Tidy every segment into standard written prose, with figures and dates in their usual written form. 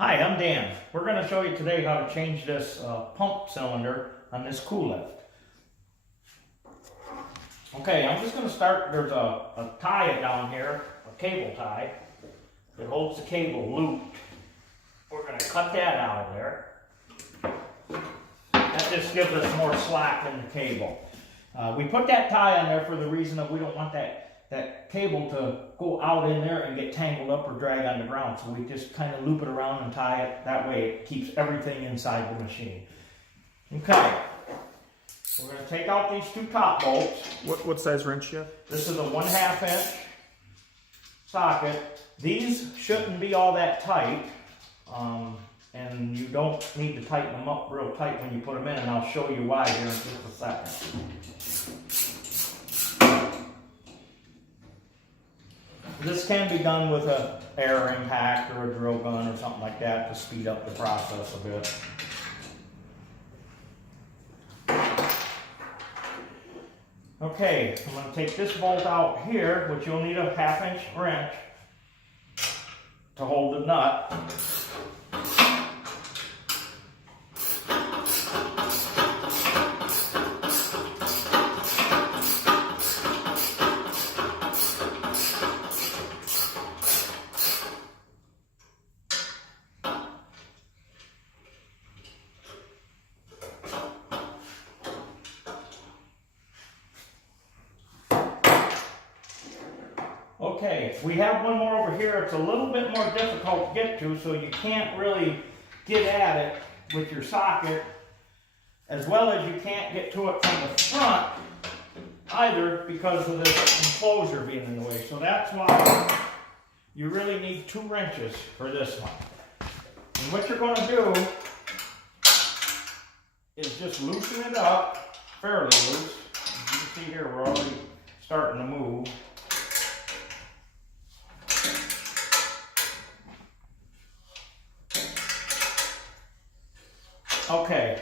Hi, I'm Dan. We're going to show you today how to change this pump cylinder on this Coolift. Okay, I'm just going to start. There's a tie down here, a cable tie that holds the cable looped. We're going to cut that out of there. That just gives us more slack in the cable. We put that tie on there for the reason that we don't want that cable to go out in there and get tangled up or drag on the ground. So we just kind of loop it around and tie it. That way it keeps everything inside the machine. Okay. We're going to take out these two top bolts. What size wrench you have? This is a 1/2 inch socket. These shouldn't be all that tight. And you don't need to tighten them up real tight when you put them in, and I'll show you why here in just a second. This can be done with an air impact or a drill gun or something like that to speed up the process a bit. Okay, I'm going to take this bolt out here, which you'll need a 1/2 inch wrench to hold the nut. Okay, we have one more over here. It's a little bit more difficult to get to, so you can't really get at it with your socket, as well as you can't get to it from the front either because of this enclosure being in the way. So that's why you really need 2 wrenches for this one. And what you're going to do is just loosen it up fairly loose. As you can see here, we're already starting to move. Okay,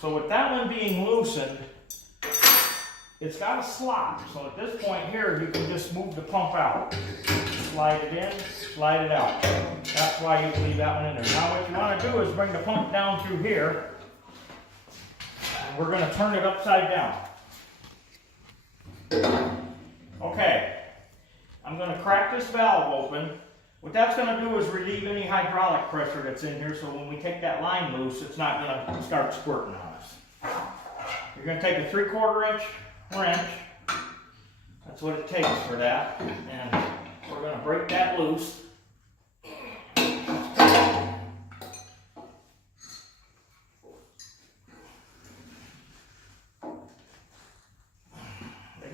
so with that one being loosened, it's got a slot. So at this point here, you can just move the pump out. Slide it in, slide it out. That's why you leave that one in there. Now what you want to do is bring the pump down through here. And we're going to turn it upside down. Okay, I'm going to crack this valve open. What that's going to do is relieve any hydraulic pressure that's in here, so when we take that line loose, it's not going to start squirting on us. You're going to take a 3/4 inch wrench. That's what it takes for that. And we're going to break that loose. They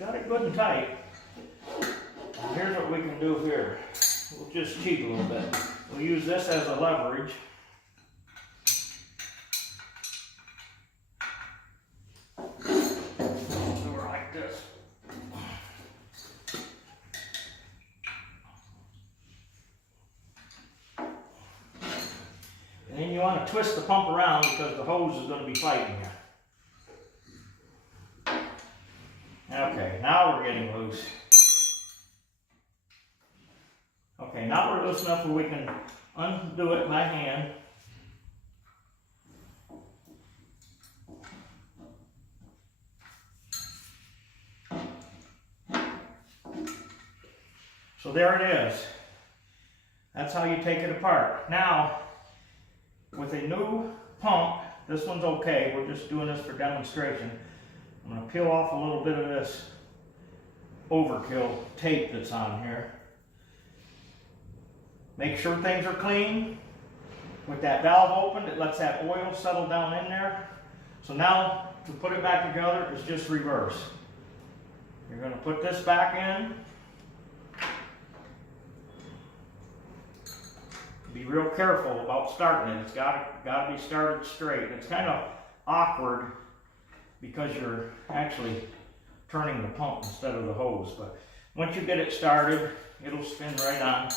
got it good and tight. And here's what we can do here. We'll just cheat a little bit. We'll use this as a leverage. Over like this. And then you want to twist the pump around because the hose is going to be fighting you. Okay, now we're getting loose. Okay, now we're loose enough where we can undo it by hand. So there it is. That's how you take it apart. Now, with a new pump, this one's okay. We're just doing this for demonstration. I'm going to peel off a little bit of this overkill tape that's on here. Make sure things are clean. With that valve open, it lets that oil settle down in there. So now, to put it back together, is just reverse. You're going to put this back in. Be real careful about starting it. It's got to be started straight. It's kind of awkward because you're actually turning the pump instead of the hose. But once you get it started, it'll spin right on.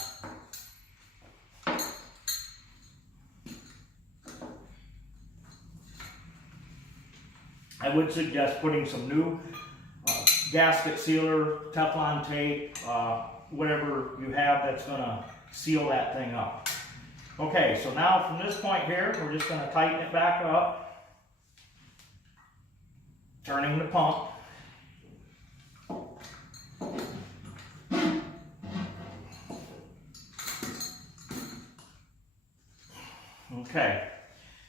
I would suggest putting some new gasket sealer, Teflon tape, whatever you have that's going to seal that thing up. Okay, so now from this point here, we're just going to tighten it back up, turning the pump. Okay,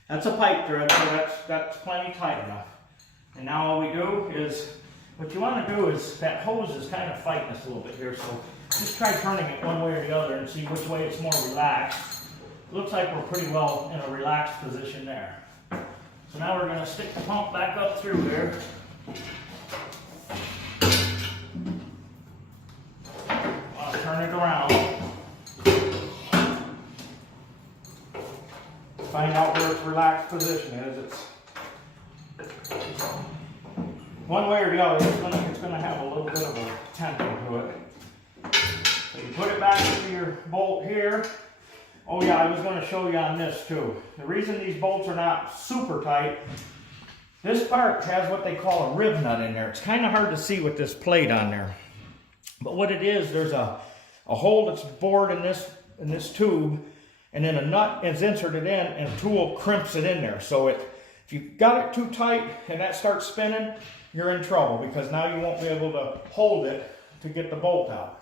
that's a pipe thread, so that's plenty tight enough. And now all we do is, what you want to do is, that hose is kind of fighting us a little bit here, so just try turning it one way or the other and see which way it's more relaxed. Looks like we're pretty well in a relaxed position there. So now we're going to stick the pump back up through there. I'll turn it around. Find out where its relaxed position is. It's one way or the other, it's going to have a little bit of a tension to it. So you put it back into your bolt here. Oh yeah, I was going to show you on this too. The reason these bolts are not super tight, this part has what they call a rib nut in there. It's kind of hard to see with this plate on there. But what it is, there's a hole that's bored in this tube, and then a nut is inserted in, and a tool crimps it in there. So if you've got it too tight and that starts spinning, you're in trouble, because now you won't be able to hold it to get the bolt out.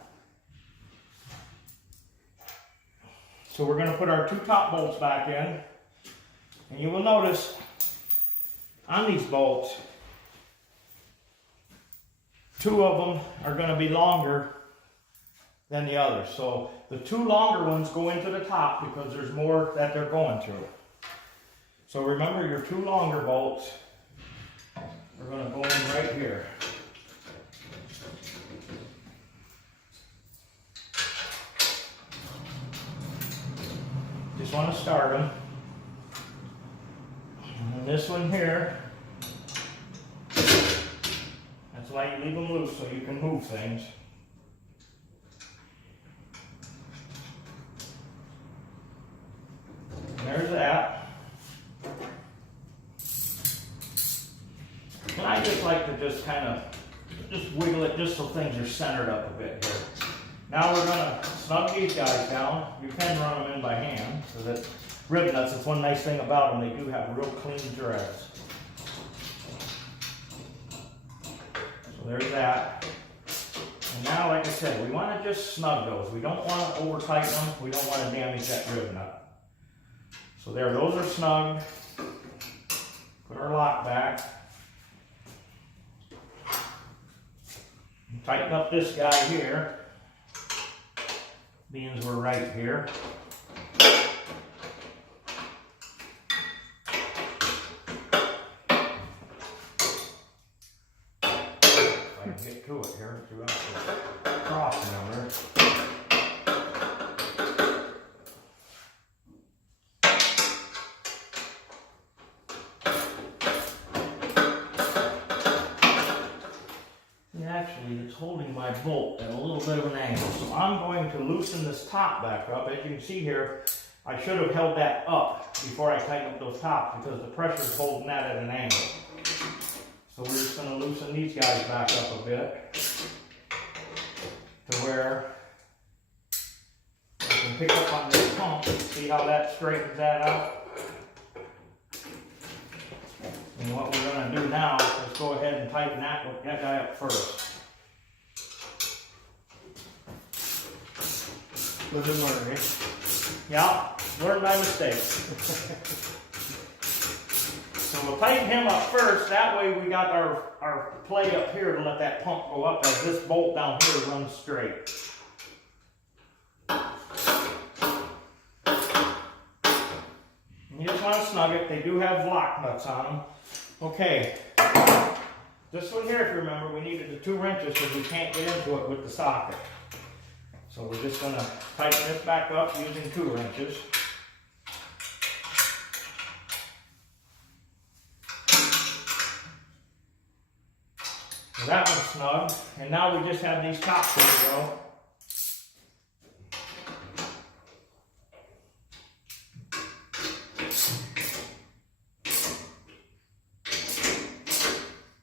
So we're going to put our two top bolts back in, and you will notice on these bolts, two of them are going to be longer than the others. So the two longer ones go into the top because there's more that they're going through. So remember, your two longer bolts are going to go in right here. Just want to start them. And this one here, that's why you leave them loose, so you can move things. And there's that. And I just like to just kind of wiggle it just so things are centered up a bit here. Now we're going to snug these guys down. You can run them in by hand. So that rib nuts, that's one nice thing about them. They do have real clean threads. So there's that. And now, like I said, we want to just snug those. We don't want to over tighten them. We don't want to damage that rib nut. So there, those are snugged. Put our lock back. Tighten up this guy here. Being we're right here. If I can get to it here throughout the cross number. Actually, it's holding my bolt at a little bit of an angle. So I'm going to loosen this top back up. As you can see here, I should have held that up before I tighten up those tops, because the pressure is holding that at an angle. So we're just going to loosen these guys back up a bit to where I can pick up on this pump. See how that straightens that out? And what we're going to do now is go ahead and tighten that guy up first. Live and learn, eh? Yeah, learn my mistakes. So we'll tighten him up first. That way we got our play up here to let that pump go up as this bolt down here runs straight. You just want to snug it. They do have lock nuts on them. Okay. This one here, if you remember, we needed the 2 wrenches because we can't get into it with the socket. So we're just going to tighten this back up using 2 wrenches. So that one's snug. And now we just have these tops here to go.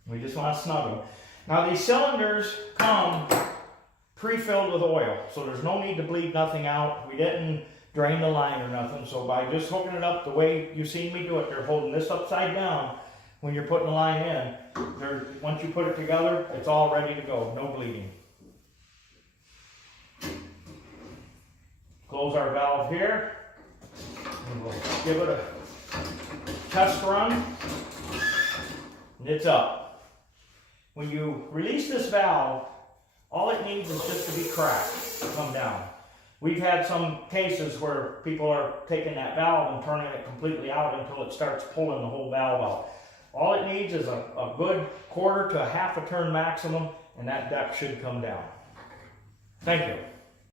We just want to snug them. Now these cylinders come pre-filled with oil, so there's no need to bleed nothing out. We didn't drain the line or nothing. So by just hooking it up the way you seen me do it, they're holding this upside down when you're putting the line in. Once you put it together, it's all ready to go, no bleeding. Close our valve here, and we'll give it a test run, and it's up. When you release this valve, all it needs is just to be cracked to come down. We've had some cases where people are taking that valve and turning it completely out until it starts pulling the whole valve out. All it needs is a good quarter to a half a turn maximum, and that duct should come down. Thank you.